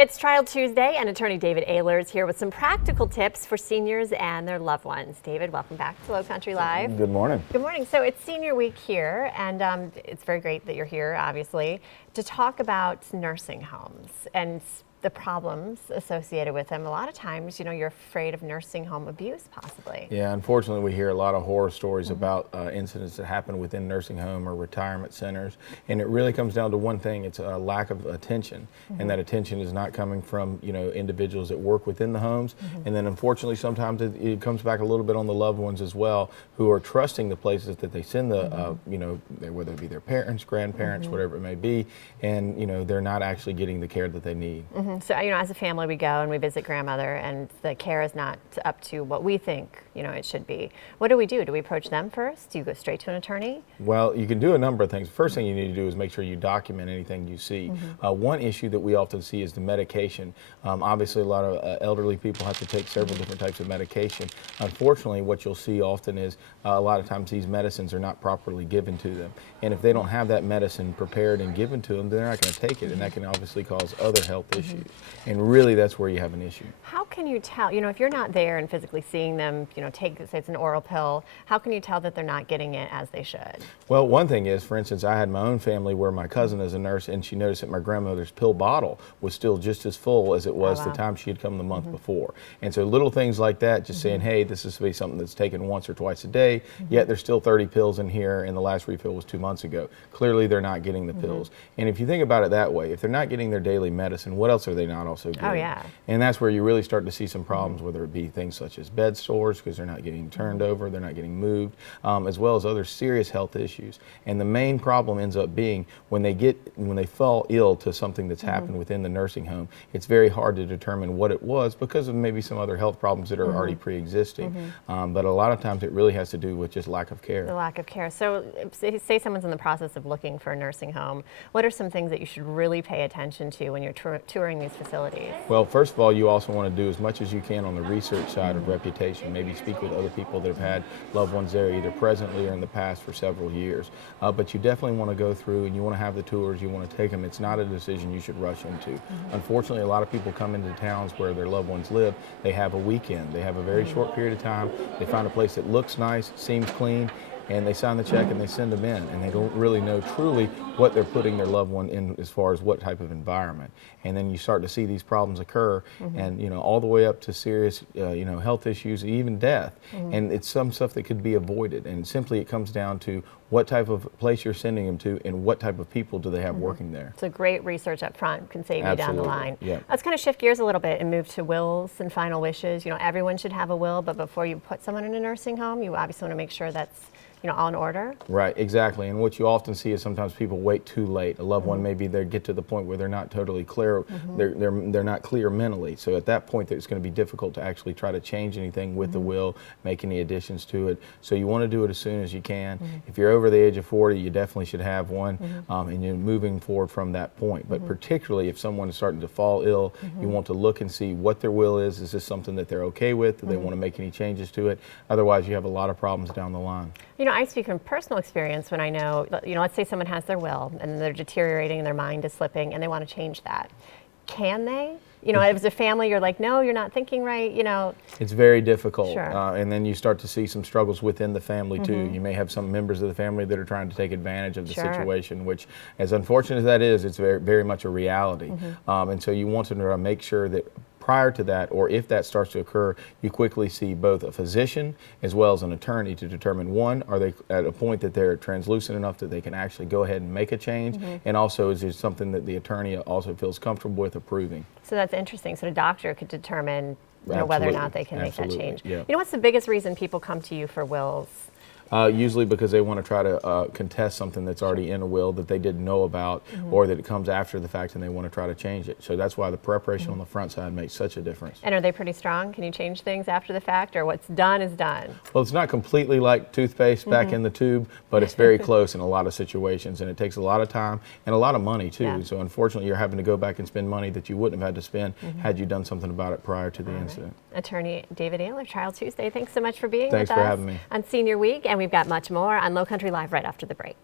It's Trial Tuesday, and attorney David Ayler is here with some practical tips for seniors and their loved ones. David, welcome back to Lowcountry Live. Good morning. Good morning. So it's senior week here, and it's very great that you're here, obviously, to talk about nursing homes and the problems associated with them. A lot of times, you know, you're afraid of nursing home abuse, possibly. Yeah, unfortunately, we hear a lot of horror stories about incidents that happen within nursing home or retirement centers, and it really comes down to one thing: it's a lack of attention, and that attention is not coming from, you know, individuals that work within the homes, and then unfortunately, sometimes it comes back a little bit on the loved ones as well, who are trusting the places that they send the, you know, whether it be their parents, grandparents, whatever it may be, and you know, they're not actually getting the care that they need. So, you know, as a family, we go and we visit grandmother, and the care is not up to what we think, you know, it should be. What do we do? Do we approach them first? Do you go straight to an attorney? Well, you can do a number of things. First thing you need to do is make sure you document anything you see. One issue that we often see is the medication. Obviously, a lot of elderly people have to take several different types of medication. Unfortunately, what you'll see often is a lot of times these medicines are not properly given to them. And if they don't have that medicine prepared and given to them, they're not going to take it, and that can obviously cause other health issues. And really, that's where you have an issue. How can you tell, you know, if you're not there and physically seeing them, you know, take, say it's an oral pill, how can you tell that they're not getting it as they should? Well, one thing is, for instance, I had my own family where my cousin is a nurse, and she noticed that my grandmother's pill bottle was still just as full as it was the time she had come the month before. And so little things like that, just saying, hey, this is to be something that's taken once or twice a day, yet there's still 30 pills in here, and the last refill was 2 months ago. Clearly, they're not getting the pills. And if you think about it that way, if they're not getting their daily medicine, what else are they not also getting? Oh, yeah. And that's where you really start to see some problems, whether it be things such as bed sores, because they're not getting turned over, they're not getting moved, as well as other serious health issues. And the main problem ends up being when they fall ill to something that's happened within the nursing home, it's very hard to determine what it was because of maybe some other health problems that are already pre-existing. But a lot of times it really has to do with just lack of care. The lack of care. So say someone's in the process of looking for a nursing home, what are some things that you should really pay attention to when you're touring these facilities? Well, first of all, you also want to do as much as you can on the research side of reputation. Maybe speak with other people that have had loved ones there either presently or in the past for several years. But you definitely want to go through and you want to have the tours, you want to take them. It's not a decision you should rush into. Unfortunately, a lot of people come into towns where their loved ones live. They have a weekend. They have a very short period of time. They find a place that looks nice, seems clean, and they sign the check and they send them in, and they don't really know truly what they're putting their loved one in as far as what type of environment. And then you start to see these problems occur, and you know, all the way up to serious you know, health issues, even death. And it's some stuff that could be avoided, and simply it comes down to what type of place you're sending them to and what type of people do they have working there. So great research up front can save you down the line. Yeah. Let's kind of shift gears a little bit and move to wills and final wishes. You know, everyone should have a will, but before you put someone in a nursing home, you obviously want to make sure that's, you know, all in order. Right, exactly. And what you often see is sometimes people wait too late. A loved one, maybe they get to the point where they're not totally clear, they're not clear mentally. So at that point, it's going to be difficult to actually try to change anything with the will, make any additions to it. So you want to do it as soon as you can. If you're over the age of 40, you definitely should have one, and you're moving forward from that point. But particularly if someone is starting to fall ill, you want to look and see what their will is. Is this something that they're okay with? Do they want to make any changes to it? Otherwise, you have a lot of problems down the line. You know, I speak from personal experience when I know, you know, let's say someone has their will and they're deteriorating and their mind is slipping and they want to change that. Can they? You know, as a family, you're like, no, you're not thinking right, you know. It's very difficult. Sure. And then you start to see some struggles within the family, too. You may have some members of the family that are trying to take advantage of the situation, which, as unfortunate as that is, it's very, very much a reality. And so you want to make sure that prior to that, or if that starts to occur, you quickly see both a physician as well as an attorney to determine, one, are they at a point that they're translucent enough that they can actually go ahead and make a change, and also is there something that the attorney also feels comfortable with approving. So that's interesting. So the doctor could determine, you know, whether or not they can make that change. Yeah. You know, what's the biggest reason people come to you for wills? Usually because they want to try to contest something that's already in a will that they didn't know about, or that it comes after the fact and they want to try to change it. So that's why the preparation on the front side makes such a difference. And are they pretty strong? Can you change things after the fact, or what's done is done? Well, it's not completely like toothpaste back in the tube, but it's very close in a lot of situations, and it takes a lot of time and a lot of money too. Yeah. So unfortunately, you're having to go back and spend money that you wouldn't have had to spend had you done something about it prior to the incident. Attorney David Ayler, Trial Tuesday, thanks so much for being Thanks with for us having me. on Senior Week, and we've got much more on Lowcountry Live right after the break.